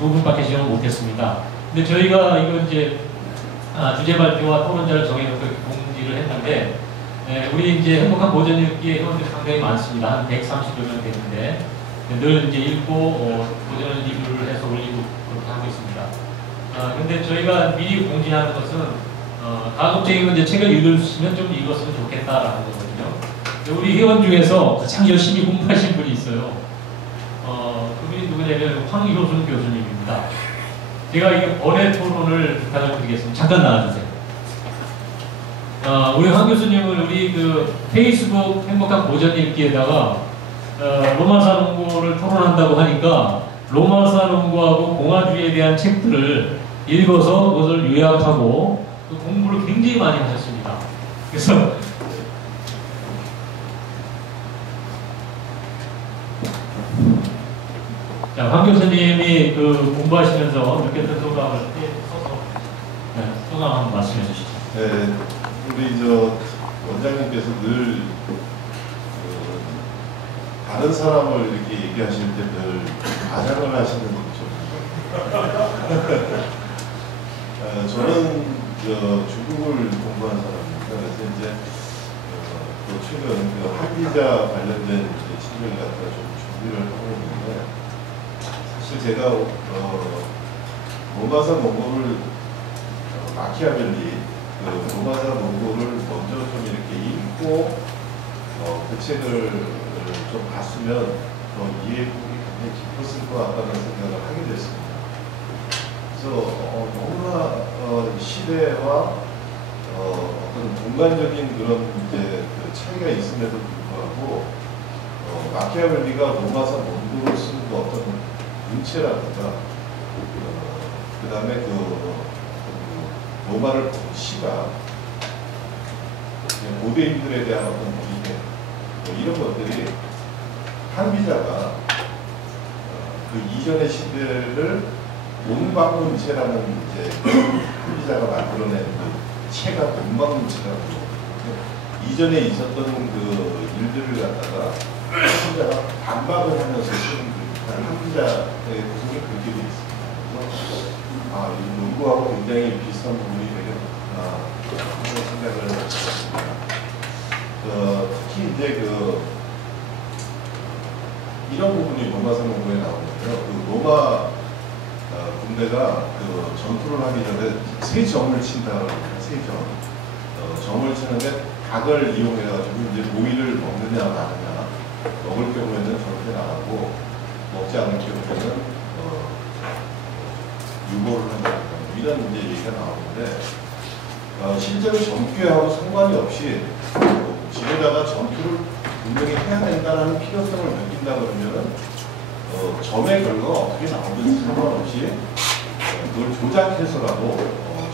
두 분밖에 지원을 못했습니다. 근데 저희가 이거 이제 주제 발표와 토론자를 정해놓고 이렇게 공지를 했는데, 우리 이제 행복한 보전읽기의 회원들이 상당히 많습니다. 한 130여 명 되는데, 늘 이제 읽고, 보전 리뷰를 해서 올리고 그렇게 하고 있습니다. 근데 저희가 미리 공지하는 것은, 가급적이면 이제 책을 읽으시면 좀 읽었으면 좋겠다라는 거거든요. 우리 회원 중에서 가장 열심히 공부하신 분이 있어요. 그분이 누구냐면 황효순 교수님입니다. 제가 이게 번외 토론을 부탁을 드리겠습니다. 잠깐 나와주세요. 우리 황 교수님은 우리 그 페이스북 행복한 보전 읽기에다가 로마사 농구를 토론한다고 하니까 로마사 농구하고 공화주의에 대한 책들을 읽어서 그것을 요약하고 그 공부를 굉장히 많이 하셨습니다. 그래서 자, 황 교수님이 그 공부하시면서 느꼈던 소감을 써서 소감 한번 말씀해 주시죠. 네, 우리 저 원장님께서 늘 다른 사람을 이렇게 얘기하실 때 늘 과장을 하시는 게 좀 저는 중국을 공부한 사람입니다. 그래서 이제 또 최근 그 한비자 관련된 책을 갖다가 좀 준비를 하고 있는데, 사실 제가 로마사 농구를 마키아벨리 로마사 농구를 먼저 좀 이렇게 읽고 그 책을 좀 봤으면 더 이해폭이 굉장히 깊었을 것 같다는 생각을 하게 됐습니다. 그래서 너무나 시대와 어떤 공간적인 그런 이제 그 차이가 있음에도 불구하고 마키아벨리가 로마사 농구를 쓴 그 어떤 문체라든가 그 다음에 로마를 본 시가 고대인들에 대한 어떤 이해 이런 것들이 한비자가 그 이전의 시대를 논방문체라는 이제 한비자가 만들어낸 그 체가 논방문체라고 이전에 있었던 그 일들을 갖다가 한비자가 반박을 하면서 쓰는 한비자의 구성이 그렇게 되어 있습니다. 그래서 이 농구하고 굉장히 비슷한 부분이 되겠구나 하는 생각을 했습니다. 특히 이제 이런 부분이 로마사 농구에 나오는데요. 그 로마 군대가 그 전투를 하기 전에 세 점을 친다고 합니다. 세 점. 점을 치는데 닭을 이용해가지고 이제 모이를 먹느냐 마느냐. 먹을 경우에는 저렇게 나가고 먹지 않을 경우에는 유보를 한다. 이런 이제 얘기가 나오는데 실제로 전투하고 상관이 없이 지도자가 전투를 분명히 해야 된다는 필요성을 느낀다 그러면은 점의 결과가 어떻게 나오든지 상관없이 그걸 조작해서라도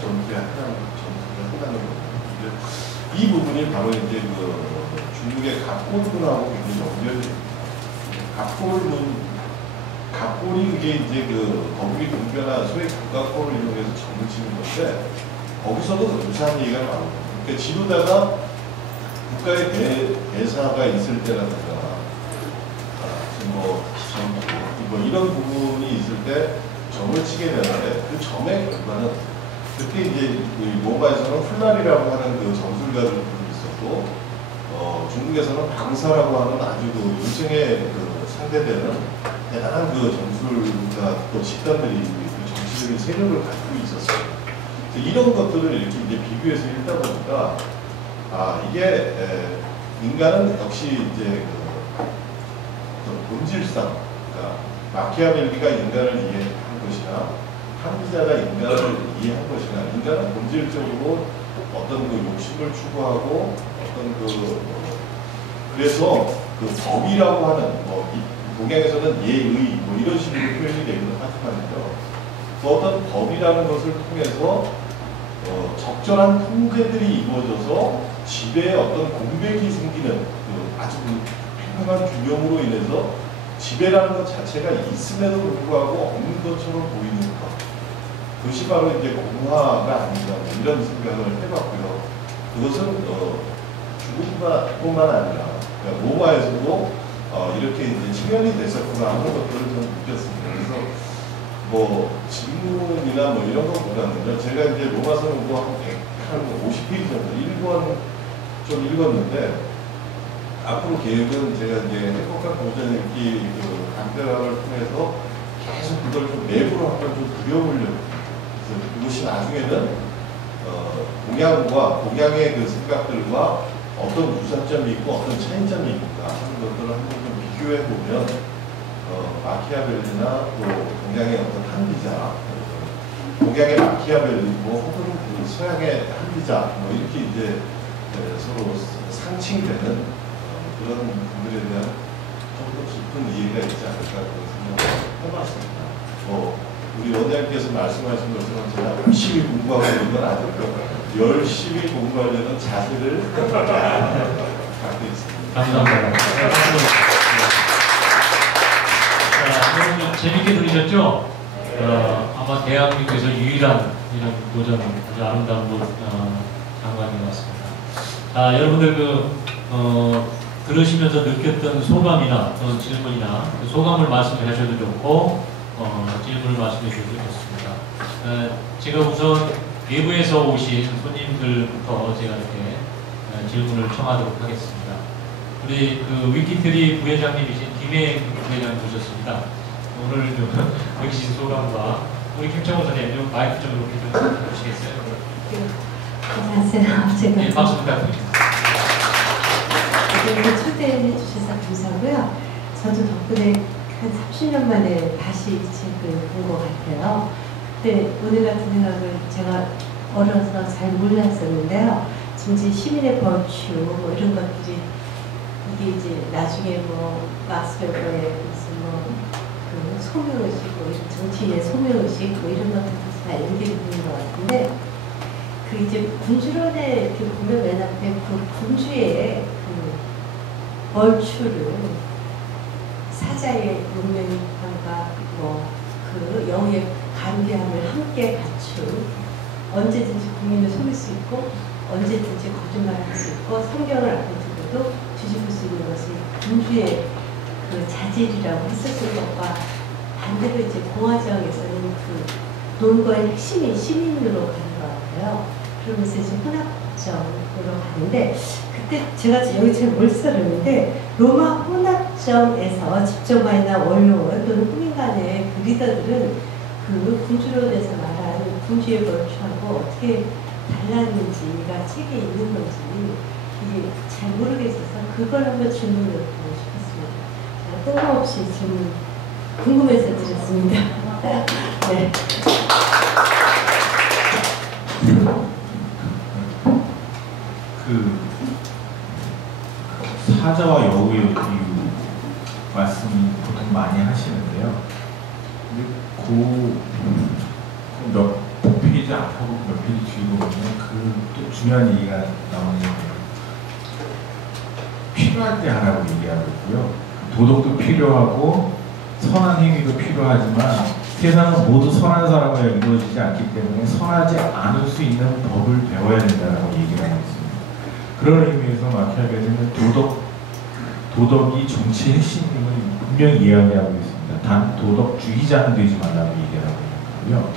전투를 한다는 겁니다. 이 부분이 바로 이제 중국의 갑골문하고 굉장히 연결이 됩니다. 갑골이 그게 이제 거북이 등뼈나 소의 각각골을 이용해서 점을 치는 건데, 거기서도 유사한 얘기가 나옵니다. 그러니까 지도자가 국가의 대사가 있을 때라든가, 이런 부분이 있을 때 점을 치게 되는데, 그 점의 결과는 그때 이제 로마에서는 훌라리라고 하는 그 점술가들이 있었고, 중국에서는 방사라고 하는 아주 요즘에 상대되는 대단한 점술가 또 집단들이 정치적인 세력을 가지고 있었어요. 이런 것들을 이렇게 이제 비교해서 읽다 보니까 이게 인간은 역시 이제 본질상, 그러니까 마키아벨리가 인간을 이해한 것이나 한비자가 인간을 이해한 것이나, 인간은 본질적으로 어떤 욕심을 추구하고 그래서 법이라고 하는 동양에서는 예의 이런 식으로 표현이 되기도 하지만요, 어떤 법이라는 것을 통해서 적절한 통제들이 이루어져서 지배에 어떤 공백이 생기는 아주 평평한 균형으로 인해서 지배라는 것 자체가 있음에도 불구하고 없는 것처럼 보이는 것, 그것이 바로 이제 공화가 아닌가 이런 생각을 해봤고요. 그것은 중국뿐만 아니라 로마에서도 이렇게 이제 체현이 됐었구나 하는 것들을 좀 느꼈습니다. 그래서 뭐 질문이나 뭐 이런 것보다는요. 제가 이제 로마서 공부 한 50페이지 정도 1권 좀 읽었는데 앞으로 계획은 제가 이제 행복한 고전 읽기 그 강좌를 통해서 계속 그걸 좀 내부로 한번 좀 그려보려고. 그래서 그것이 나중에는 동양의 그 생각들과 어떤 유사점이 있고 어떤 차이점이 있는가 하는 것들을 한번 좀 비교해 보면 마키아벨리나 또 동양의 어떤 한비자, 동양의 마키아벨리 혹은 그 서양의 한비자 뭐 이렇게 이제 서로 상칭되는 그런 분들에 대한 좀 더 깊은 이해가 있지 않을까 그런 생각을 해봤습니다. 우리 원장님께서 말씀하신 것처럼 제가 열심히 공부하고 있는 건 아니고요. 열심히 공부하려는 자세를 갖고 있습니다. 감사합니다. 자, 재밌게 들으셨죠? 아마 대한민국에서 유일한 이런 도전, 아주 아름다운 장관인 것 같습니다. 자, 여러분들 들으시면서 느꼈던 소감이나 질문이나 그 소감을 말씀해 주셔도 좋고, 질문을 말씀해 주셔도 좋습니다. 제가 우선 외부에서 오신 손님들부터 제가 이렇게 질문을 청하도록 하겠습니다. 우리 그 위키트리 부회장님이신 김혜영 부회장님 모셨습니다. 오늘 좀 느끼신 소감과 우리 김정호 선생님 마이크 좀 이렇게 좀 해주시겠어요? 안녕하세요. 제가 네, 박수 부탁드립니다. 이렇게 초대해 주셔서 감사하고요. 저도 덕분에 한 30년 만에 다시 이 책을 본 것 같아요. 그때 오늘 같은 생각을 제가 어려서 잘 몰랐었는데요. 지금 시민의 벌추 뭐 이런 것들이 이게 이제 나중에 뭐 막스 웨버의 무슨 그 소명의식, 뭐 이런 정치인의 소명의식 뭐 이런 것들도 다 연결이 되는 것 같은데 그 이제 군주론에 이렇게 보면 맨 앞에 그 군주의 그 벌추를 사자의 용맹함과 그 영의 간비함을 함께 갖춘 언제든지 국민을 속일 수 있고 언제든지 거짓말을 할 수 있고 성경을 앞에 두고도 뒤집을 수 있는 것이 군주의 그 자질이라고 했었을 것과 반대로 이제 공화정에서는 그 논거의 핵심이 시민으로 가는 것 같아요. 그러면서 이제 혼합정으로 가는데 그때 제가 여기 잘 못 살았는데 로마 혼합정에서 집정관이나 원로원 또는 후민간의 그 리더들은 그 군주론에서 말한 군주의 벌추하고 어떻게 달랐는지가 책에 있는 건지 이게 잘 모르겠어서 그걸 한번 질문을 드리고 싶었습니다. 뜬금없이 질문 궁금해서 드렸습니다. 네. 그 사자와 여우의 비유 말씀 보통 많이 하시는데요. 몇 페이지 앞하고 몇 페이지 뒤로 보면 그 또 중요한 얘기가 나오는데 필요할 때 하라고 얘기하고 있고요. 도덕도 필요하고 선한 행위도 필요하지만 세상은 모두 선한 사람으로 이루어지지 않기 때문에 선하지 않을 수 있는 법을 배워야 된다고 얘기를 하고 있습니다. 그런 의미에서 마키아벨리는 도덕이 정치의 핵심임을 분명히 이야기하고 있습니다. 단 도덕주의자는 되지 말라고 얘기하고 있고요.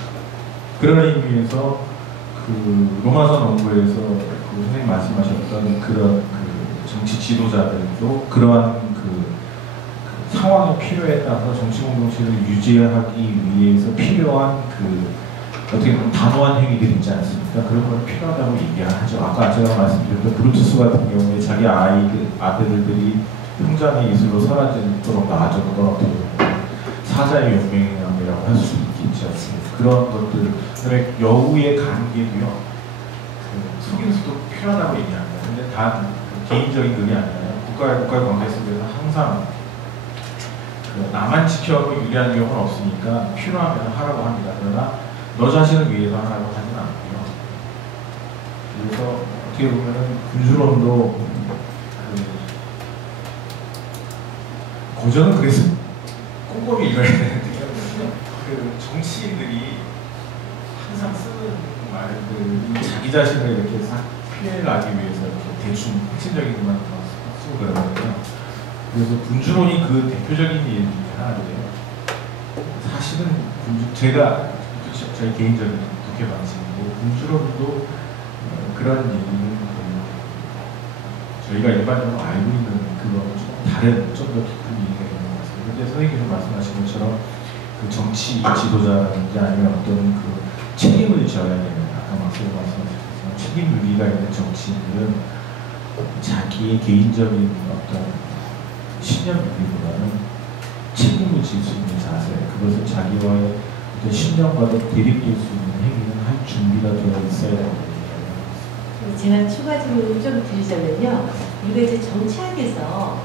그런 의미에서 그 로마서 농부에서 그 선생님 말씀하셨던 그런 그 정치 지도자들도 그러한 그 상황의 필요에 따라서 정치 공동체를 유지하기 위해서 필요한 그 어떻게 보면 단호한 행위들이 있지 않습니까? 그런 걸 필요하다고 얘기하죠. 아까 제가 말씀드렸던 브루투스 같은 경우에 자기 아들들이 평장의 이슬로 사라지도록 나아져도 떨어뜨리고 사자의 용맹이라고 할 수 있겠지 않습니까? 그런 것들, 그다음에 여우의 관계도요. 그 속임수도 필요하다고 얘기합니다. 근데 다 개인적인 그게 아니라 국가의 관계 속에서 항상 그 나만 지켜하고 유리한 경우는 없으니까 필요하면 하라고 합니다. 그러나 너 자신을 위해서 하라고 하진 않고요. 그래서 어떻게 보면은 군주론도 고전은 그래서 꼼꼼히 읽어야 되는데요. 그 정치인들이 항상 쓰는 말들이 자기 자신을 이렇게 싹 피해나기 위해서 이렇게 대충 핵심적인 것만 쓰고 그러거든요. 그래서 군주론이 그 대표적인 예일 중에 하나인데요. 사실은 제가 저희 개인적인 독해 방식이고 군주론도 그런 얘기는 저희가 일반적으로 알고 있는 그거는 좀 다른, 좀 더 깊은 얘기가 있는 것 같습니다. 근데 선생님께서 말씀하신 것처럼 그 정치 지도자라든지 아니면 어떤 그 책임을 져야 되는, 아까 막스가 말씀하셨지만 책임 의리가 있는 정치인들은 자기의 개인적인 어떤 신념 의리보다는 책임을 질 수 있는 자세, 그것을 자기와의 어떤 신념과도 대립될 수 있는 행위는 할 준비가 되어 있어야 된다. 제가 추가 질문을 좀 드리자면요. 우리가 이제 정치학에서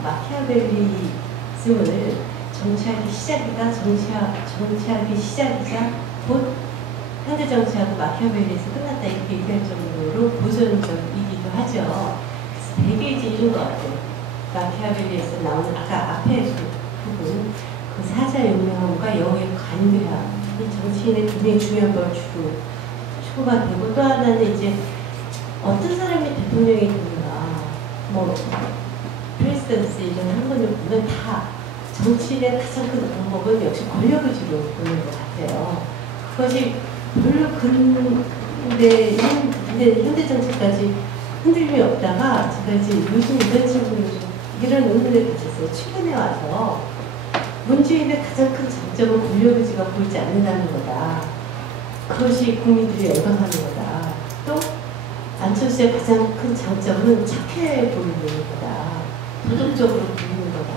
마키아벨리즘을 정치학의 시작이자 곧 현대 정치하고 마키아벨리에서 끝났다 이렇게 얘기할 정도로 보존적이기도 하죠. 그래서 되게 이제 이런 것 같아요. 마키아벨리에서 나오는 아까 앞에 부분 그 사자 용맹함과 여우의 관대함 이 정치인의 굉장히 중요한 걸 추구가 되고 또 하나는 이제 어떤 사람이 대통령이 되느냐 뭐 프레시던스 이런 한번을 보면 다 정치인의 가장 큰 방법은 역시 권력 의지로 보는 것 같아요. 그것이 별로 근데 현대 정치까지 흔들림이 없다가 제가 이제 요즘 이런 친구를 좀 이런 의문을 가졌어요. 최근에 와서 문재인의 가장 큰 장점은 권력 의지가 보이지 않는다는 거다. 그것이 국민들이 열광하는 거다. 또 안철수의 가장 큰 장점은 착해 보이는 거다. 도덕적으로 보이는 거다.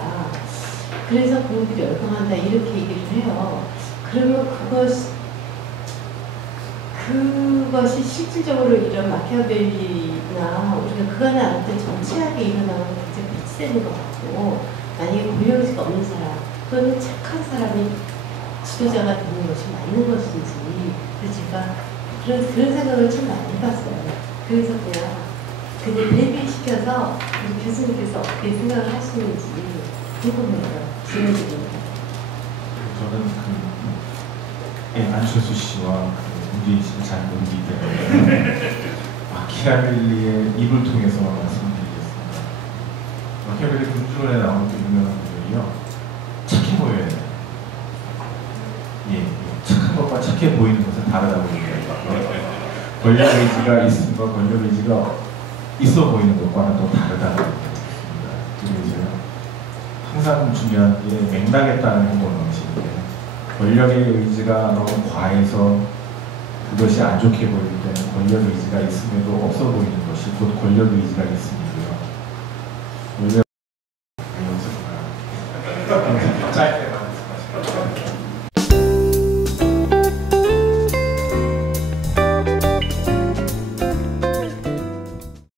그래서 국민들이 열광한다. 이렇게 얘기를 해요. 그러면 그것이 실질적으로 이런 마키아벨리나 우리가 그간에 알았던 정치학에 일어나는 굉장히 배치되는 것 같고 만약에 권력의지가 없는 사람 또는 착한 사람이 지도자가 되는 것이 맞는 것인지 제가 그런 생각을 참 많이 해봤어요. 그래서 그냥 대비시켜서 우리 교수님께서 어떻게 생각을 하시는지 궁금해요. 질문드립니다. 저는 안철수 씨와 문재인 씨를 잘 모르기 때문에 마키아벨리의 입을 통해서 말씀드리겠습니다. 마키아벨리 군주론에 나오는 그 유명한 구절이요. 착해 보여야 돼요. 예, 착한 것과 착해 보이는 것은 다르다고 얘기해요. 권력 의지가 있음과 권력 의지가 있어 보이는 것과는 또 다르다고 얘기했습니다. 그래서 항상 중요한 게 맥락에 따른 행동 방식인데 권력의 의지가 너무 과해서 그것이 안 좋게 보일 때는 권력 의지가 있음에도 없어 보이는 것이 곧 권력 의지가 있음이고요. 원래